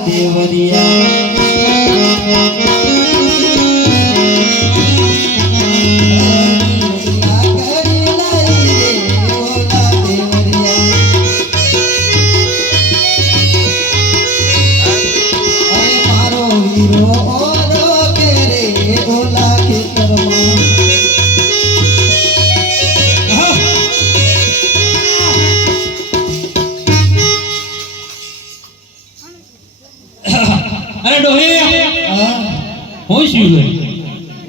देवरिया अरे डोही હું શું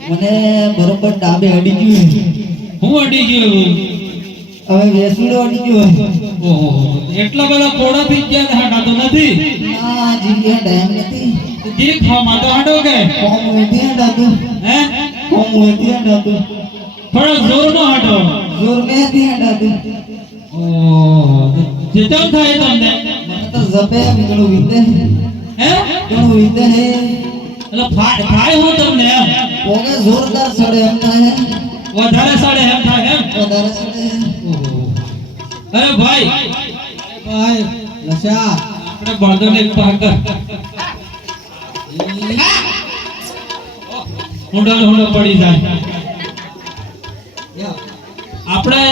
મને બરોબર ડાબે અડી ગયું હું અડી ગયો હવે વેસુડો અડી ગયો ઓહો એટલા બધા કોડા થઈ ગયા હાડા તો નથી ના જીયા ટાઈમ નથી ધીરે ખા માં તો હાડો કે કોમ વેતી દાદુ હે કોમ વેતી દાદુ થોડો જોર નો હાડો જોર મેથી દાદુ ઓહો જેતમ થાય તમને મને તો જપે ઘણું વિતે હે ઘણું વિતે હે એટલે થાય હું તમને એમ ઓગે જોરદાર સડે એમ થાય વધારે સડે એમ થાય એમ વધારે સડે ઓહો અરે ભાઈ ભાઈ લશા આપણે બળદોને એક પાકર હુંડો પડી જાય આપણે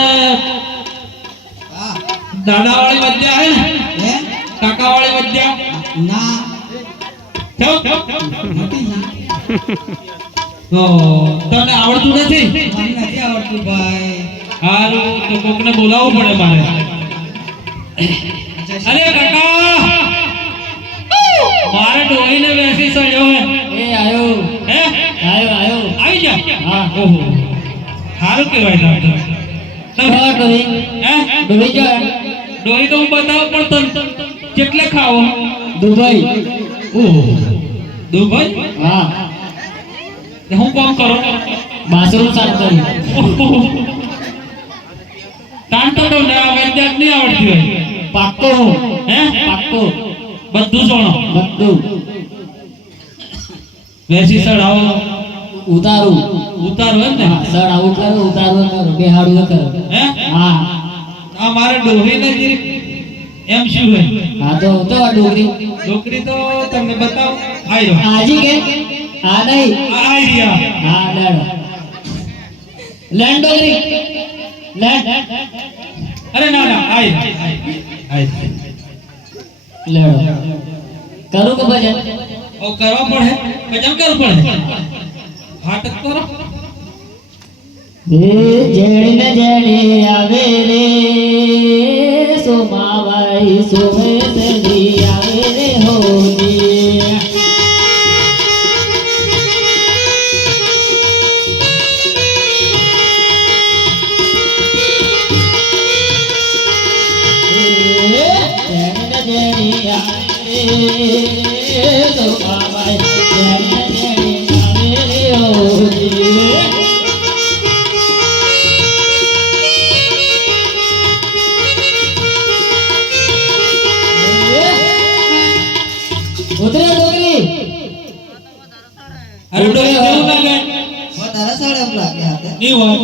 દાદા વાળી વિદ્યા હે ને કાકા વાળી વિદ્યા ના કેમ નથી ના તો તને આવડતું નથી મને નથી આવડતું ભાઈ હારું તો કોકને બોલાવવું પડે મારે અરે કાકા મારે ડોહીને બેસી સડ્યો હે એ આયો હે આયો આવી જા હા ઓહો હારું કેવાય તાર ડોહી હે ડોહી જો ડોહી તો હું બતાવ પણ તને કેટલે ખાવો દુબઈ ઓહો દુબઈ હા તે હું કામ કરો બાથરૂમ સાફ કરી તાંતો તો ને આ વિદ્યા નહીં આવડતી હોય પાક્કો હે પાક્કો બધું જોણો બધું બેસી સડાવો ઉતારું ઉતારો એમ ને સર આવું કરો ઉતારું કરો બેહાડું કરો હે હા આ મારે ડોહીને જે એમ શું હે હા તો આ ડોગરી છોકરી તો તમને બતાવ આઈ રહ્યો આજી કે આ નહીં આઈ રહ્યા હા લેડો લેન્ડ ડોગરી લેન્ડ અરે ના ના આઈ લેડો કરું કે ભજન ઓ કરવા પડે ભજન કરવું પડે હાટ કરો એ જેણી આવે રે સોમાવાઈ સોમે તેડી આવે રે હોજી જેણી આવે રે સોમાવાઈ જેણી આવે રે હોજી ઉતરે ડોગરી અરે ડોહી કેવું લાગે વધારે સાડે એમ લાગે હાથે ની હોય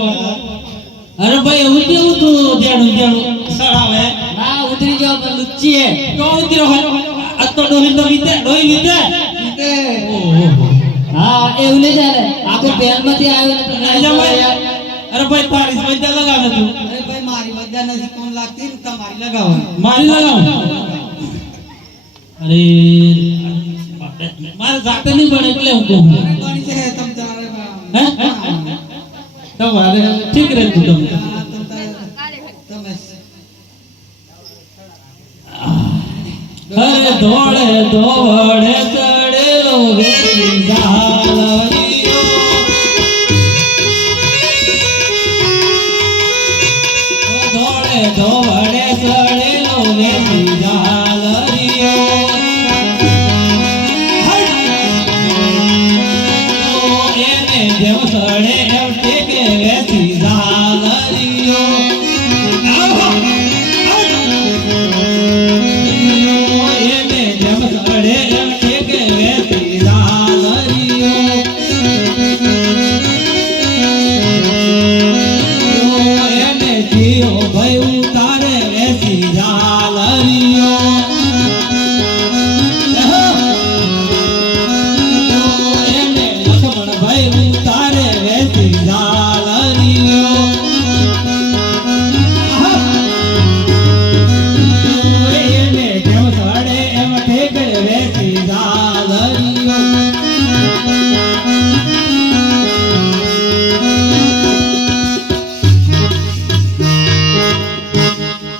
અરે ભાઈ એવું કેવું તું જેણું સડાવે ના ઉતરી જાવ પણ લુચ્ચી હે તો ઉતરો હોય આ તો ડોહી તો વિતે ડોહી વિતે જીતે ઓહો હા એવું નહીં ચાલે આખો પેન માંથી આવ્યો ને તો રાજા ભાઈ અરે ભાઈ તારી વજ્જા લગાવ તું અરે ભાઈ મારી વજ્જા નથી કોમ લાગતી ને તમારી લગાવો મારી લગાવ અરે મારે જાતે નહીં બને એટલે હું કહું કોની છે તમ તારે હે તમારે ઠીક રહે તું તમને અરે દોડે દોડે ચડેલો વેરી ઝાલરીઓ દોડે દોડે ચડેલો વેરી ઝાલરીઓ એને જેમ સડે એમ ટેકે વેરી ઝાલરીઓ એને જેમ સડે એમ ટેકે વેરી ઝાલરીઓ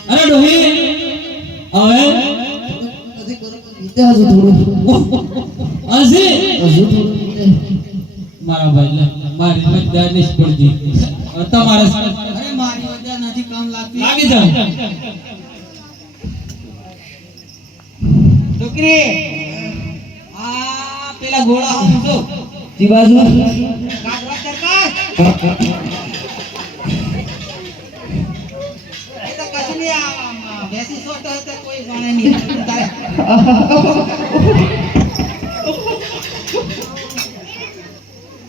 અરે ડોહી હવે હજુ થોડું હજી મારા ભાઈ લે મારી મજા નિષ્ફળજી તમારે અરે મારી વજહ નથી કામ લાગતી લાગી જાવ છોકરી આ પેલા ઘોડા હું તો જી બાજુ કાઢવા સરકાર એ તો કશું નહીં આ બેસી સોટો હતો કોઈ જાણે નહીં તારે